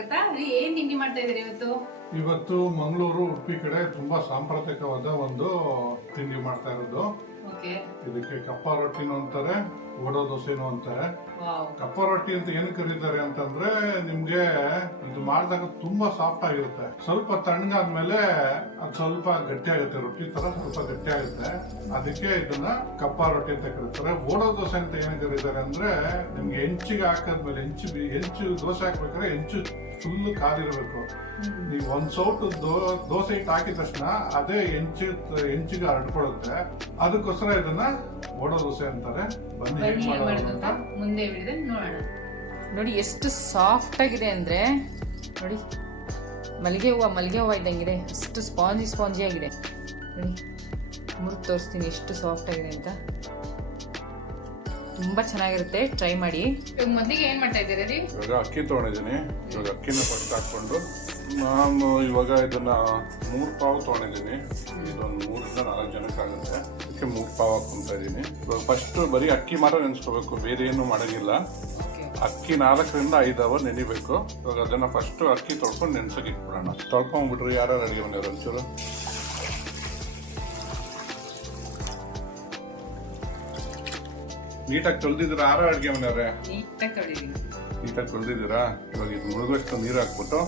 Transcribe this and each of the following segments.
ಆಗುತ್ತಾ? ಏನ್ ತಿಂಡಿ ಮಾಡ್ತಾ ಇದೀರಿ ಇವತ್ತು? ಇವತ್ತು ಮಂಗಳೂರು ಉಡುಪಿ ಕಡೆ ತುಂಬಾ ಸಾಂಪ್ರದಾಯಿಕವಾದ ಒಂದು ತಿಂಡಿ ಮಾಡ್ತಾ ಇರೋದು. ಇದಕ್ಕೆ ಕಪ್ಪ ರೊಟ್ಟಿನೂ ಅಂತಾರೆ, ಓಡೋ ದೋಸೆನೂ ಅಂತಾರೆ. ಕಪ್ಪ ರೊಟ್ಟಿ ಅಂತ ಏನು ಕರೀತಾರೆ ಅಂತಂದ್ರೆ, ನಿಮ್ಗೆ ಇದು ಮಾಡಿದಾಗ ತುಂಬಾ ಸಾಫ್ಟ್ ಆಗಿರುತ್ತೆ. ಸ್ವಲ್ಪ ತಣ್ಣಗಾದ್ಮೇಲೆ ಅದು ಸ್ವಲ್ಪ ಗಟ್ಟಿ ಆಗುತ್ತೆ, ರೊಟ್ಟಿ ತರ ಸ್ವಲ್ಪ ಗಟ್ಟಿ ಆಗುತ್ತೆ. ಅದಕ್ಕೆ ಇದನ್ನ ಕಪ್ಪ ರೊಟ್ಟಿ ಅಂತ ಕರೀತಾರೆ. ಓಡೋ ದೋಸೆ ಅಂತ ಏನು ಕರೀತಾರೆ ಅಂದ್ರೆ, ನಿಮ್ಗೆ ಹೆಂಚಿಗೆ ಹಾಕದ್ಮೇಲೆ ಹೆಂಚು ದೋಸೆ ಹಾಕ್ಬೇಕಾದ್ರೆ ಹೆಂಚು ಫುಲ್ ಕಾದಿರ್ಬೇಕು. ನೀವು ಒಂದ್ ಸೌಟು ದೋಸೆ ಇಟ್ಟು ಹಾಕಿದ ತಕ್ಷಣ ಅದೇ ಹೆಂಚಿಗೆ ಹರಡ್ಕೊಳ್ಳುತ್ತೆ. ಅದಕ್ಕೋಸ್ಕರ ಇದನ್ನ ಓಡೋ ದೋಸೆ ಅಂತಾರೆ. ಮುಂದೆ ನೋಡೋಣ. ನೋಡಿ ಎಷ್ಟು ಸಾಫ್ಟ್ ಆಗಿದೆ ಅಂದ್ರೆ, ನೋಡಿ ಮಲ್ಲಿಗೆ ಹೂವು ಇದ್ದಂಗಿದೆ, ಅಷ್ಟು ಸ್ಪಾಂಜಿ ಆಗಿದೆ. ನೋಡಿ ಮುರಿದು ತೋರಿಸ್ತೀನಿ ಎಷ್ಟು ಸಾಫ್ಟ್ ಆಗಿದೆ ಅಂತ. ತುಂಬಾ ಚೆನ್ನಾಗಿರುತ್ತೆ, ಟ್ರೈ ಮಾಡಿ. ಮೊದಲಿಗೆ ಏನ್ ಮಾಡ್ತಾ ಇದ್ದೀರಾ ರೀ? ಇವಾಗ ಅಕ್ಕಿ ತಗೊಂಡಿದ್ದೀನಿ. ಇವಾಗ ಅಕ್ಕಿನ ಫಸ್ಟ್ ಹಾಕೊಂಡು ನಾನು ಇವಾಗ ಇದನ್ನ 3 ಪಾವು ತಗೊಂಡಿದ್ದೀನಿ. ಇದೊಂದು 3 ರಿಂದ 4 ಜನಕ್ಕೆ ಆಗುತ್ತೆ. ಅದಕ್ಕೆ 3 ಪಾವು ಹಾಕೊಂತ ಇದ್ದೀನಿ. ಇವಾಗ ಫಸ್ಟ್ ಬರೀ ಅಕ್ಕಿ ಮಾತ್ರ ನೆನೆಸ್ಕೋಬೇಕು, ಬೇರೆ ಏನು ಮಾಡೋಂಗಿಲ್ಲ. ಅಕ್ಕಿ 4 ರಿಂದ 5 ಅವರ್ ನೆನಿಬೇಕು. ಇವಾಗ ಅದನ್ನ ಫಸ್ಟ್ ಅಕ್ಕಿ ತೊಳ್ಕೊಂಡು ನೆನ್ಸಕ್ಕೆ ಇಟ್ಬಿಡೋಣ. ತೊಳ್ಕೊಂಡ್ಬಿಟ್ರಿ ಯಾರು ಅಡುಗೆ ಮನೆಯವ್ರು ಒಂಚೂರು ನೀಟಾಗಿ ತೊಳೆದಿದ್ದೀರಾ? ಯಾರು ಅಡುಗೆ ಮನೆಯವ್ರೆ? ನೀಟಾಗಿ ತೊಳೆದಿದ್ದೀರಾ? ಇವಾಗ ಇದು ಮುಳುಗೋಷ್ಟು ನೀರು ಹಾಕ್ಬಿಟ್ಟು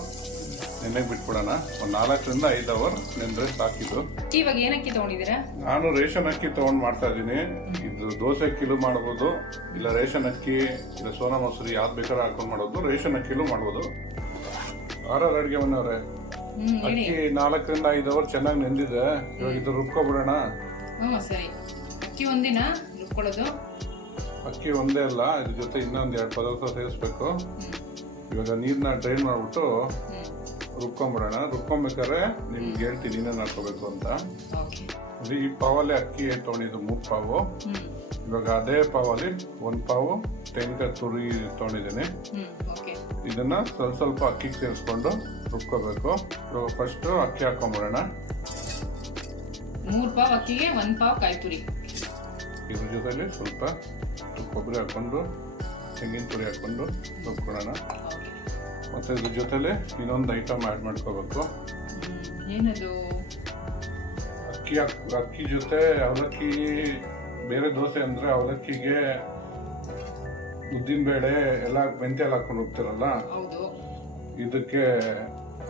ನೆನೆಗೆ ಬಿಟ್ಬಿಡೋಣ. ಒಂದು 4 ರಿಂದ 5 ಅವರ್ ನೆಂದ್ರೆ ಸಾಕಿದ್ದು. ಇವಾಗ ಏನಕ್ಕಿ ತಗೊಂಡಿದ್ದೀರಾ? ನಾನು ರೇಷನ್ ಅಕ್ಕಿ ತಗೊಂಡ್ ಮಾಡ್ತಾ ಇದ್ದೀನಿ. ಇದು ದೋಸೆ ಅಕ್ಕಿಲೂ ಮಾಡ್ಬೋದು, ಇಲ್ಲ ರೇಷನ್ ಅಕ್ಕಿ, ಇಲ್ಲ ಸೋನಾ ಮಸೂರಿ ಯಾವ್ದು ಬೇಕಾದ್ರೂ ಹಾಕೊಂಡು ಮಾಡೋದು. ರೇಷನ್ ಅಕ್ಕಿಲೂ ಮಾಡ್ಬೋದು. ಯಾರು ಅಡುಗೆ ಮನೆಯವ್ರೆ? ಅಕ್ಕಿ 4 ರಿಂದ 5 ಅವರ್ ಚೆನ್ನಾಗಿ ನೆಂದಿದೆ. ಇವಾಗ ಇದು ರುಬ್ಕೊಬಿಡೋಣ. ಸರಿ. ಅಕ್ಕಿ ಒಂದಿನ ರುಬ್ಕೊಳ್ಳೋದು? ಅಕ್ಕಿ ಒಂದೇ ಅಲ್ಲ, ಇದ್ರ ಜೊತೆ ಇನ್ನೊಂದು 2 ಪದಾರ್ಥ ಸೇರಿಸ್ಬೇಕು. ಇವಾಗ ನೀರ್ನ ಡ್ರೈನ್ ಮಾಡ್ಬಿಟ್ಟು ರುಬ್ಕೊಂಡ್ಬಿಡೋಣ. ರುಬ್ಕೊಂಬೇಕಾದ್ರೆ ನಿಮ್ಗೆ ಹೇಳ್ತೀನಿ ಇನ್ನೇನು ಹಾಕೋಬೇಕು ಅಂತ. ಈ ಪಾವಲ್ಲಿ ಅಕ್ಕಿ ತೊಗೊಂಡಿದ್ದು 3 ಪಾವು. ಇವಾಗ ಅದೇ ಪಾವಲ್ಲಿ 1 ಪಾವು ತೆಂಗಿನಕಾಯಿ ತುರಿ ತೊಗೊಂಡಿದ್ದೀನಿ. ಇದನ್ನ ಸ್ವಲ್ಪ ಅಕ್ಕಿಗೆ ಸೇರಿಸ್ಕೊಂಡು ರುಬ್ಕೋಬೇಕು. ಇವಾಗ ಫಸ್ಟ್ ಅಕ್ಕಿ ಹಾಕೊಂಡ್ಬಿಡೋಣ. 3 ಪಾವು ಅಕ್ಕಿಗೆ 1 ಪಾವು ಕಾಯಿ ತುರಿ. ಇದ್ರ ಜೊತೆಲಿ ಸ್ವಲ್ಪ ಕೊಬ್ಬರಿ ಹಾಕೊಂಡು ತೆಂಗಿನ ತುರಿ ಹಾಕೊಂಡು ರುಬ್ಕೊಳ್ಳೋಣ. ಮತ್ತೆ ಇದ್ರ ಜೊತೆಲಿ ಇನ್ನೊಂದು ಐಟಮ್ ಆ್ಯಡ್ ಮಾಡ್ಕೋಬೇಕು. ಏನದು? ಅಕ್ಕಿ ಜೊತೆ ಅವಲಕ್ಕಿ. ಬೇರೆ ದೋಸೆ ಅಂದ್ರೆ ಅವಲಕ್ಕಿಗೆ ಉದ್ದಿನಬೇಳೆ ಎಲ್ಲ ಮೆಂತ್ಯ ಎಲ್ಲ ಹಾಕೊಂಡು ಹೋಗ್ತಿರಲ್ಲ, ಇದಕ್ಕೆ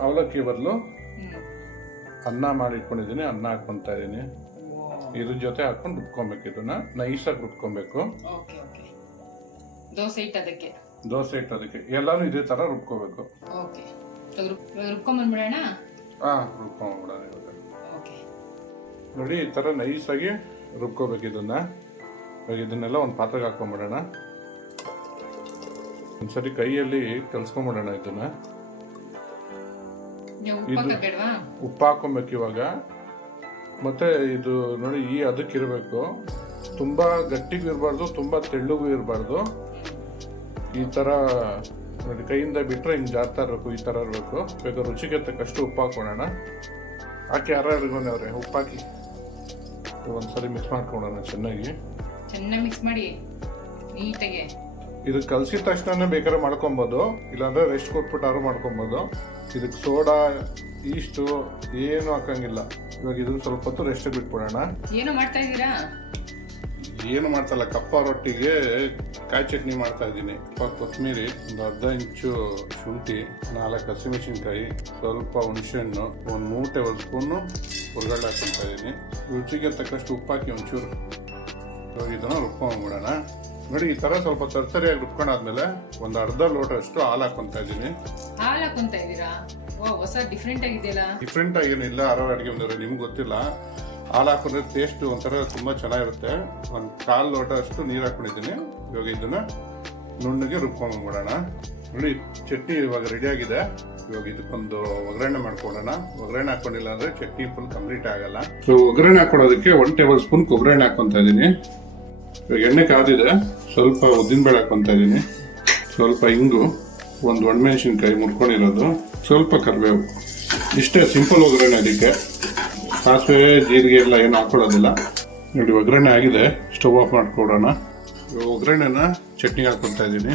ಅವಲಕ್ಕಿ ಬದಲು ಅನ್ನ ಮಾಡಿಟ್ಕೊಂಡಿದ್ದೀನಿ. ಅನ್ನ ಹಾಕೊಂತ ಇದೀನಿ. ಇದ್ರ ಜೊತೆ ಹಾಕೊಂಡು ರುಬ್ಕೊಬೇಕು. ಇದನ್ನ ನೈಸಾಗಿ ರುಬ್ಕೊಬೇಕು. ದೋಸೆ ಇಟ್ಟದಕ್ಕೆ ಎಲ್ಲಾನು ಇದೇ ತರ ರುಬ್ಕೋಬೇಕು. ರುಬ್ಕೊಂಡ್ಬಿಡೋಣ. ರುಬ್ಕೊಂಡ್ಬಿಡೋಣ. ನೋಡಿ ಈ ತರ ನೈಸಾಗಿ ರುಬ್ಕೋಬೇಕು ಇದನ್ನ. ಇದನ್ನೆಲ್ಲ ಒಂದು ಪಾತ್ರೆಗೆ ಹಾಕೊಂಡ್ಬಿಡೋಣ. ಒಂದ್ಸರಿ ಕೈಯಲ್ಲಿ ಕಲ್ಸ್ಕೊಂಡ್ಬಿಡೋಣ. ಇದನ್ನ ಉಪ್ಪು ಹಾಕೊಬೇಕು ಇವಾಗ. ಮತ್ತೆ ಇದು ನೋಡಿ ಈ ಅದಕ್ಕಿರಬೇಕು. ತುಂಬಾ ಗಟ್ಟಿಗೂ ಇರಬಾರ್ದು, ತುಂಬಾ ತೆಳ್ಳಗೂ ಇರಬಾರ್ದು. ಈ ತರ ನೋಡಿ ಕೈಯಿಂದ ಬಿಟ್ರೆ ಹಿಂಗೆ ಜಾರ್ತಾ ಇರಬೇಕು, ಈ ತರ ಇರಬೇಕು. ಬೇಕಾದ್ರೆ ರುಚಿಗೆ ತಕ್ಕಷ್ಟು ಉಪ್ಪು ಹಾಕೊಳ್ಳೋಣ. ಹಾಕಿ ಯಾರೇ ಉಪ್ಪು ಹಾಕಿ ಒಂದ್ಸರಿ ಮಿಕ್ಸ್ ಮಾಡ್ಕೊಳ್ಳೋಣ. ಚೆನ್ನಾಗಿ ಮಿಕ್ಸ್ ಮಾಡಿ ನೀಟಾಗಿ. ಇದು ಕಲಸಿದ ತಕ್ಷಣ ಬೇಕಾದ್ರೆ ಮಾಡ್ಕೊಬೋದು, ಇಲ್ಲಾಂದ್ರೆ ರೆಸ್ಟ್ ಕೊಟ್ಬಿಟ್ಟು ಮಾಡ್ಕೊಬೋದು. ಇದಕ್ಕೆ ಸೋಡಾ ಈಸ್ಟು ಏನು ಹಾಕಂಗಿಲ್ಲ. ಇವಾಗ ಇದನ್ನ ಸ್ವಲ್ಪ ಹೊತ್ತು ರೆಸ್ಟ್ ಬಿಟ್ಬಿಡೋಣ. ಏನು ಮಾಡ್ತಾ ಇದ್ದೀರಾ? ಏನು ಮಾಡ್ತಲ್ಲ, ಕಪ್ಪ ರೊಟ್ಟಿಗೆ ಕಾಯಿ ಚಟ್ನಿ ಮಾಡ್ತಾ ಇದ್ದೀನಿ. ಕೊತ್ತಂಬರಿ, ಒಂದು ಅರ್ಧ ಇಂಚು ಶುಂಠಿ, 4 ಹಸಿಮೆಣಸಿನ್ಕಾಯಿ, ಸ್ವಲ್ಪ ಹುಣಸೆಹಣ್ಣು, ಒಂದು 3 ಟೇಬಲ್ ಸ್ಪೂನು ಹುರ್ಗಡ್ಲೆ ಹಾಕೊಂತ ಇದ್ದೀನಿ. ರುಚಿಗೆ ತಕ್ಕಷ್ಟು ಉಪ್ಪು ಹಾಕಿ ಒಂಚೂರು ಇವಾಗ ಇದನ್ನು ರುಬ್ಕೊಂಡ್ಬಿಡೋಣ. ನೋಡಿ ಈ ತರ ಸ್ವಲ್ಪ ತರ್ತರಿಯಾಗಿ ರುಬ್ಕೊಂಡಾದ್ಮೇಲೆ ಒಂದು ಅರ್ಧ ಲೋಟಷ್ಟು ಹಾಲು ಹಾಕೊಂತ ಇದ್ದೀನಿ. ಹಾಲು ಹಾಕೊಂತ ಇದ್ದೀರಾ? ಹೊಸ ಡಿಫ್ರೆಂಟ್ ಆಗಿದೆಯಲ್ಲ. ಡಿಫ್ರೆಂಟ್ ಆಗೇನಿಲ್ಲ. ಅಡುಗೆ ಬಂದವ್ರೆ ನಿಮ್ಗೆ ಗೊತ್ತಿಲ್ಲ. ಹಾಲು ಹಾಕೊಂಡ್ರೆ ಟೇಸ್ಟ್ ಒಂಥರ ತುಂಬಾ ಚೆನ್ನಾಗಿರುತ್ತೆ. 1/4 ಲೋಟ ಅಷ್ಟು ನೀರು ಹಾಕೊಂಡಿದ್ದೀನಿ. ಇವಾಗ ಇದನ್ನ ನುಣ್ಣಗೆ ರುಬ್ಕೊಂಡ್ಬಿಡೋಣ. ನೋಡಿ ಚಟ್ನಿ ಇವಾಗ ರೆಡಿ ಆಗಿದೆ. ಇವಾಗ ಇದಕ್ಕೊಂದು ಒಗ್ಗರಣೆ ಮಾಡ್ಕೊಳ್ಳೋಣ. ಒಗ್ಗರಣೆ ಹಾಕೊಂಡಿಲ್ಲ ಅಂದ್ರೆ ಚಟ್ನಿ ಫುಲ್ ಕಂಪ್ಲೀಟ್ ಆಗಲ್ಲ. ಒಗ್ಗರಣೆ ಹಾಕೊಳ್ಳೋದಕ್ಕೆ 1 ಟೇಬಲ್ ಸ್ಪೂನ್ ಕೊಬ್ಬರಿ ಎಣ್ಣೆ ಹಾಕೊಂತ ಇದ್ದೀನಿ. ಇವಾಗ ಎಣ್ಣೆ ಕಾದಿದೆ. ಸ್ವಲ್ಪ ಉದ್ದಿನಬೇಳೆ ಹಾಕೊಂತ ಇದ್ದೀನಿ, ಸ್ವಲ್ಪ ಇಂಗು, ಒಂದು ಒಣಮೆಣಸಿನ್ಕಾಯಿ ಮುರ್ಕೊಂಡಿರೋದು, ಸ್ವಲ್ಪ ಕರಿಬೇವು. ಇಷ್ಟೇ ಸಿಂಪಲ್ ಒಗ್ಗರಣೆ. ಅದಕ್ಕೆ ಸಾಸಿವೆ ಜೀರಿಗೆ ಎಲ್ಲ ಏನು ಹಾಕೊಳ್ಳೋದಿಲ್ಲ. ನೋಡಿ ಒಗ್ಗರಣೆ ಆಗಿದೆ. ಸ್ಟವ್ ಆಫ್ ಮಾಡ್ಕೊಡೋಣ. ಇವಾಗ ಒಗ್ಗರಣೆನ ಚಟ್ನಿಗೆ ಹಾಕೊತಾ ಇದ್ದೀನಿ.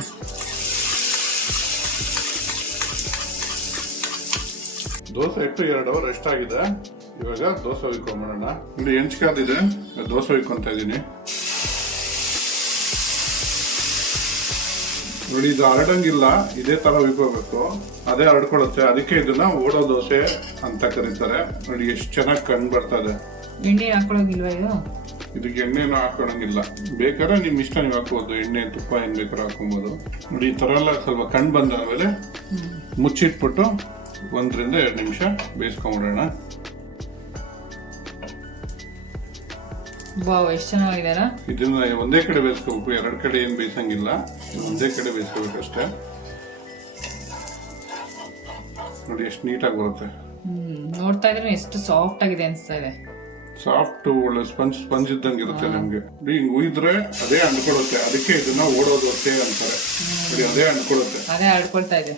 ದೋಸೆ ಇಟ್ಟು 2 ಅವರ್ ರೆಸ್ಟ್ ಆಗಿದೆ. ಇವಾಗ ದೋಸೆ ಹುಯ್ಕೊಂಬಿಡೋಣ. ಇಲ್ಲಿ ಹೆಂಚ್ಕಾದಿದೆ, ದೋಸೆ ಹುಯ್ಕೊಂತ ಇದೀನಿ. ನೋಡಿ, ಇದು ಹರಡಂಗಿಲ್ಲ, ಇದೇ ತರ ಹುಯ್ಕೋಬೇಕು, ಅದೇ ಹರಡ್ಕೊಳುತ್ತೆ. ಅದಕ್ಕೆ ಇದನ್ನ ಓಡೋ ದೋಸೆ ಅಂತ ಕರೀತಾರೆ. ನೋಡಿ ಎಷ್ಟು ಚೆನ್ನಾಗಿ ಕಂಡು ಬರ್ತದೆ. ಎಣ್ಣೆ ಹಾಕೊಳ್ಳೋಗಿಲ್ವಾ ಇದು? ಇದಕ್ಕೆ ಎಣ್ಣೆನೂ ಹಾಕೊಳಂಗಿಲ್ಲ, ಬೇಕಾದ್ರೆ ನಿಮ್ ಇಷ್ಟ ನೀವು ಹಾಕೋಬಹುದು. ಎಣ್ಣೆ ತುಪ್ಪ ಏನ್ ಬೇಕಾದ್ರೆ ಹಾಕೊಬಹುದು. ನೋಡಿ ಈ ತರ ಎಲ್ಲ ಸ್ವಲ್ಪ ಕಂಡು ಬಂದಾದ್ಮೇಲೆ ಮುಚ್ಚಿಟ್ಬಿಟ್ಟು 1 ರಿಂದ 2 ನಿಮಿಷ ಬೇಯಿಸ್ಕೊಂಡ್ಬಿಡೋಣ. ವಾವ್, ಎಷ್ಟು ಚೆನ್ನಾಗಿದಾರ. ಇದನ್ನ ಒಂದೇ ಕಡೆ ಬೇಯಿಸ್ಕೋಬೇಕು, 2 ಕಡೆ ಏನ್ ಬೇಯಿಸಂಗಿಲ್ಲ, ಒಂದೇ ಕಡೆ ಬೇಯಿಸ್ಕೋಬೇಕು ಅಷ್ಟೇ. ನೋಡಿ ಎಷ್ಟು ನೀಟಾಗಿ ಬರುತ್ತೆ. ನೋಡ್ತಾ ಇದ್ರೆ ಎಷ್ಟು ಸಾಫ್ಟ್ ಆಗಿದೆ ಅನ್ಸ್ತಾ ಇದೆ. ಸಾಫ್ಟ್, ಒಳ್ಳೆ ಸ್ಪಂಜ್ ಇದ್ದಂಗೆ ಇರುತ್ತೆ ನಿಮ್ಗೆ. ಹಿಂಗ್ ಉಯ್ದ್ರೆ ಅದೇ ಅಂಡ್ಕೊಳುತ್ತೆ. ಅದಕ್ಕೆ ಇದನ್ನ ಓಡೋ ದೋಸೆ ಅಂತಾರೆ. ನೋಡಿ ಅದೇ ಅಂಡ್ಕೊಳುತ್ತೆ, ಅದೇ ಆಡ್ಕೊಳ್ತಾ ಇದೆ.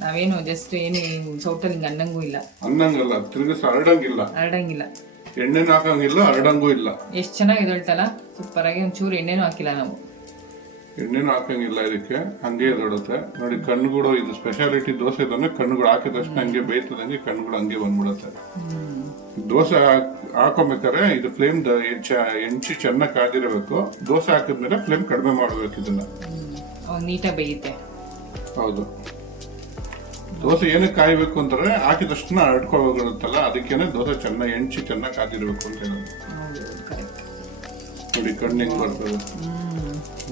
ನಾವೇನು ಜಸ್ಟ್ ಏನು ಸೌಟಲ್ಲಿ ಹಿಂಗೆ ಅನ್ನಂಗೂ ಇಲ್ಲ, ಅನ್ನಂಗಲ್ಲ, ತಿರುಗಿಸ ಹರಡಂಗಿಲ್ಲ, ಹರಡಂಗಿಲ್ಲ, ಎಣ್ಣೆನೂ ಹಾಕಂಗಿಲ್ಲ, ಹರಡಂಗೂ ಇಲ್ಲ. ಎಷ್ಟು ಚೆನ್ನಾಗಿದೆ ಹೇಳ್ತಲ್ಲ. ಸೂಪರ್ ಆಗಿ ಒಂಚೂರು ಎಣ್ಣೆನೂ ಹಾಕಿಲ್ಲ ನಾವು, ಎಣ್ಣೆನೂ ಹಾಕಂಗಿಲ್ಲ. ಇದಕ್ಕೆ ಹಂಗೆ ಎದೊಡುತ್ತೆ. ನೋಡಿ ಕಣ್ಣುಗಳು, ಇದು ಸ್ಪೆಷಾಲಿಟಿ ದೋಸೆ ಇದನ್ನ ಕಣ್ಣುಗಳು ಹಾಕಿದ ತಕ್ಷಣ ಹಂಗೆ ಬೇಯ್ತದಂಗೆ ಕಣ್ಣುಗಳು ಹಂಗೆ ಬಂದ್ಬಿಡುತ್ತೆ. ದೋಸೆ ಹಾಕೋಬೇಕಾದ್ರೆ ಇದು ಫ್ಲೇಮ್ ಹೆಂಚಿ ಚೆನ್ನಾಗಿ ಕಾದಿರಬೇಕು. ದೋಸೆ ಹಾಕಿದ್ಮೇಲೆ ಫ್ಲೇಮ್ ಕಡಿಮೆ ಮಾಡಬೇಕು. ಇದನ್ನ ನೀಟಾಗಿ ಬೇಯುತ್ತೆ. ಹೌದು, ದೋಸೆ ಏನಕ್ಕೆ ಕಾಯ್ಬೇಕು ಅಂದ್ರೆ ಹಾಕಿದ ತಕ್ಷಣ ಹರಡ್ಕೊಳ್ಳುತ್ತಲ್ಲ, ಅದಕ್ಕೇನೆ ದೋಸೆ ಚೆನ್ನಾಗಿ ಹೆಂಚಿ ಚೆನ್ನಾಗಿ ಕಾದಿರ್ಬೇಕು ಅಂತ ಹೇಳೋದು. ನೋಡಿ ಕಣ್ಣು ಹೆಂಗ್ ಬರ್ತದೆ.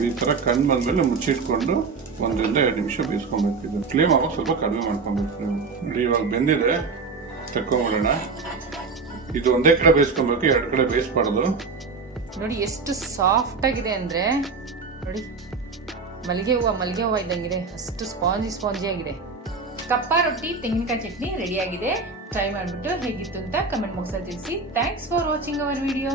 ಈ ತರ ಕಣ್ಣು ಬಂದ್ಮೇಲೆ ಮುಚ್ಚಿಟ್ಕೊಂಡು 1 ರಿಂದ 2 ನಿಮಿಷ ಬೇಯಿಸ್ಕೊಬೇಕು. ಇದು ಫ್ಲೇಮ್ ಆವಾಗ ಸ್ವಲ್ಪ ಕಡಿಮೆ ಮಾಡ್ಕೊಬೇಕು. ನೋಡಿ ಇವಾಗ ಬೆಂದಿದೆ, ತಕೊಂಡ್ಬಿಡೋಣ. ಇದು ಒಂದೇ ಕಡೆ ಬೇಯಿಸ್ಕೊಬೇಕು, 2 ಕಡೆ ಬೇಯಿಸ್ಬಾರ್ದು. ನೋಡಿ ಎಷ್ಟು ಸಾಫ್ಟ್ ಆಗಿದೆ ಅಂದ್ರೆ, ನೋಡಿ ಮಲ್ಲಿಗೆ ಹೂವು ಇದ್ದಂಗಿದೆ, ಅಷ್ಟು ಸ್ಪಾಂಜಿ ಆಗಿದೆ. ಕಪ್ಪ ರೊಟ್ಟಿ ತೆಂಗಿನಕಾಯಿ ಚಟ್ನಿ ರೆಡಿ ಆಗಿದೆ. ಟ್ರೈ ಮಾಡಿಬಿಟ್ಟು ಹೇಗಿತ್ತು ಅಂತ ಕಮೆಂಟ್ ಬಾಕ್ಸಲ್ಲಿ ತಿಳಿಸಿ. Thanks for watching our video.